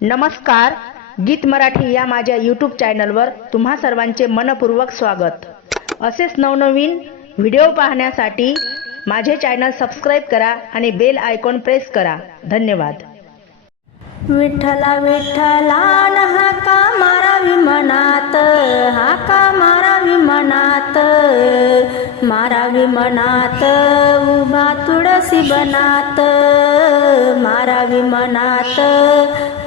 नमस्कार गीत मराठी या माझ्या यूट्यूब चॅनलवर तुम्हा सर्वांचे मनपूर्वक स्वागत. असेच नवनवीन व्हिडिओ पाहण्यासाठी माझे चॅनल सबस्क्राईब करा आणि बेल आयकॉन प्रेस करा. धन्यवाद. विठ्ठला विठ्ठला न हाका मारावी मनात हाका मारावी मनात मारावी मनात उभा तुळसी बनात मारावी मनात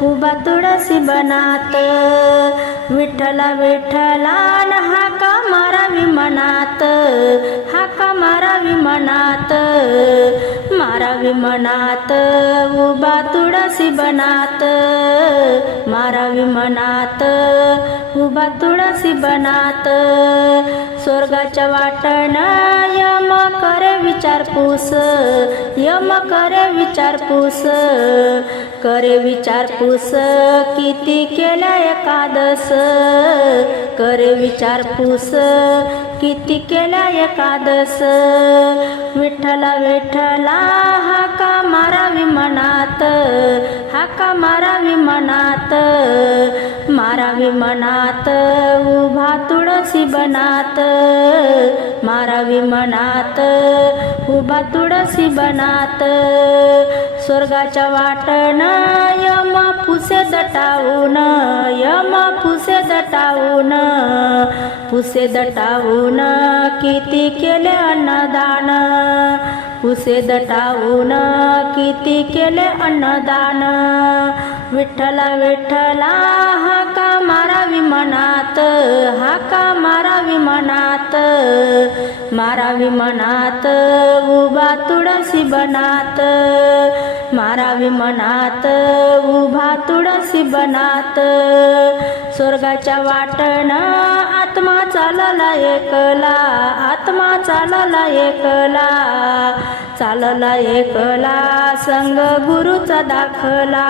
उभा तुळसी बनात विठ्ठला विठ्ठला हाका मारावी मनात हाका मारावी मनात मारावी मनात उभा तुळसी बनात मारावी मनात उभा तुळसी बनात. स्वर्गाच्या वाटण यम करे विचारपूस यम करे विचारपूस करे विचारपूस किती केल्या एकादस करे विचारपूस किती केल्या एकादस? विठ्ठला विठ्ठला हाका मारावी मनात हाका मारावी मनात मारावी मनात उभा तुळसी बनात मारावी मनात उभा तुळसी बनात स्वर्गाच्या वाटण यम दटावून यम पुसे दटावून पुसे दटावून किती केले अन्नदान पुसे दटावून किती केले अन्नदान विठ्ठला विठ्ठला हाका मारावी मनात हाका मारावी मनात मारावी मनात उभा तुळसी बनात मारावी मनात उभा तुळसी बनात. स्वर्गाच्या वाटण आत्मा चालला एकला आत्मा चालला एकला. चालला एकला संग गुरुचा दाखला.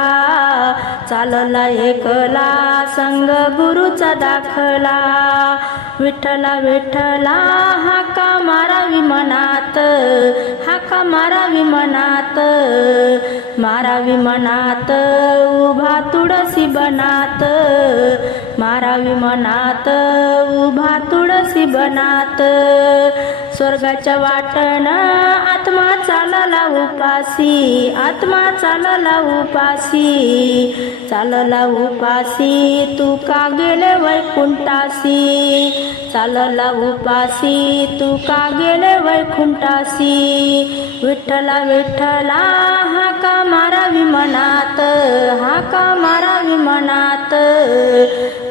चालला एकला संग गुरुचा दाखला. विठ्ठला विठ्ठला मारा विमनात मारा विमनात उभा तुळसी बनात. मारावी मनात उभा तुळसी बनात. स्वर्गाच्या वाटण आत्मा चालला उपासी आत्मा चालला उपासी चालला उपासी तू का गेले वैकुंठासी चालला उपासी तू का गेले वैकुंठासी विठ्ठला विठ्ठला हाका मारावी मनात? हाका मारावी मनात?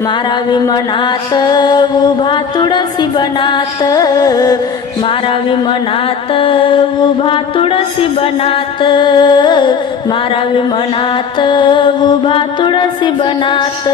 मारावी मनात उभा तुळसी बनात. मारावी मनात उभा तुळसी बनात. मारावी मनात उभा तुळसी बनात.